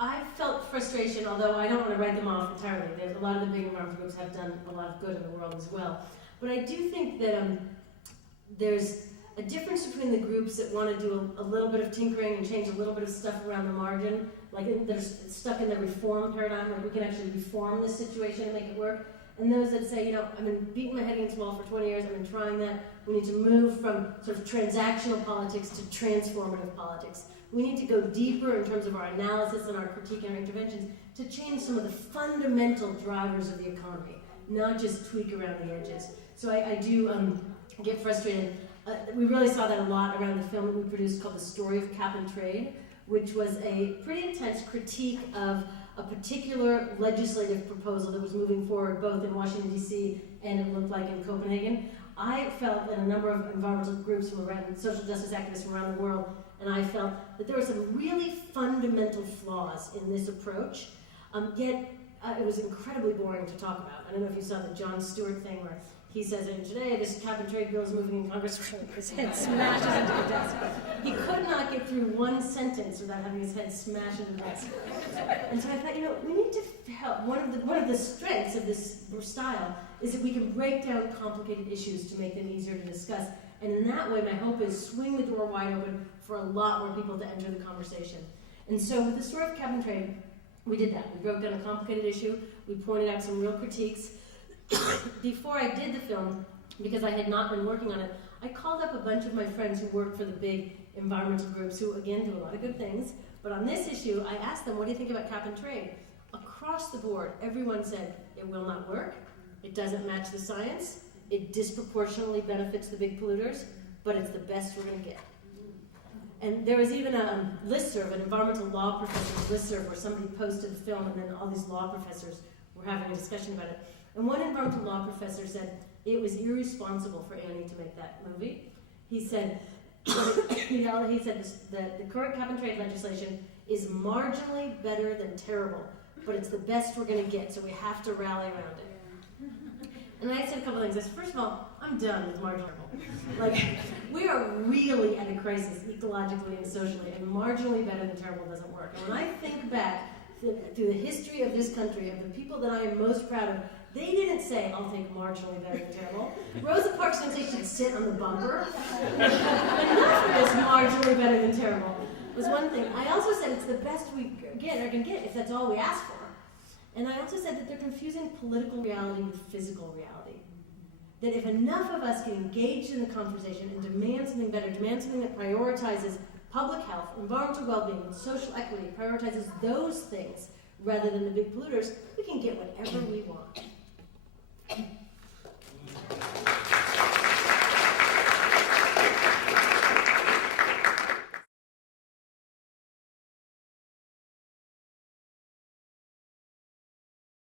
I felt frustration, although I don't want to write them off entirely. There's a lot of the big environmental groups have done a lot of good in the world as well. But I do think that there's a difference between the groups that want to do a little bit of tinkering and change a little bit of stuff around the margin, like they're stuck in the reform paradigm, like we can actually reform this situation and make it work. And those that say, you know, I've been beating my head against the wall for 20 years, I've been trying that. We need to move from sort of transactional politics to transformative politics. We need to go deeper in terms of our analysis and our critique and our interventions to change some of the fundamental drivers of the economy, not just tweak around the edges. So I do get frustrated. We really saw that a lot around the film that we produced called The Story of Cap and Trade, which was a pretty intense critique of a particular legislative proposal that was moving forward both in Washington, D.C. and it looked like in Copenhagen. I felt that a number of environmental groups from around, social justice activists from around the world, and I felt that there were some really fundamental flaws in this approach, yet it was incredibly boring to talk about. I don't know if you saw the Jon Stewart thing where he says that today this cap and trade bill is moving in Congress, his head smashes into the desk. He could not get through one sentence without having his head smash into the desk. And so I thought, you know, we need to help. One of the strengths of this style is that we can break down complicated issues to make them easier to discuss. And in that way, my hope is swing the door wide open for a lot more people to enter the conversation. And so with the story of cap and trade, we did that. We broke down a complicated issue. We pointed out some real critiques. Before I did the film, because I had not been working on it, I called up a bunch of my friends who work for the big environmental groups who, again, do a lot of good things. But on this issue, I asked them, what do you think about cap and trade? Across the board, everyone said, it will not work, it doesn't match the science, it disproportionately benefits the big polluters, but it's the best we're going to get. And there was even a listserv, an environmental law professor's listserv, where somebody posted the film and then all these law professors were having a discussion about it. And one environmental law professor said it was irresponsible for Annie to make that movie. He said, the current cap and trade legislation is marginally better than terrible, but it's the best we're going to get, so we have to rally around it. And I said a couple things. I said, first of all, I'm done with marginal. Like, we are really at a crisis ecologically and socially, and marginally better than terrible doesn't work. And when I think back through the history of this country, of the people that I am most proud of, they didn't say, I'll take marginally better than terrible. Rosa Parks didn't say she'd sit on the bumper. Enough of this marginally better than terrible was one thing. I also said it's the best we can get if that's all we ask for. And I also said that they're confusing political reality with physical reality. That if enough of us get engaged in the conversation and demand something better, demand something that prioritizes public health, environmental well-being, and social equity, prioritizes those things rather than the big polluters, we can get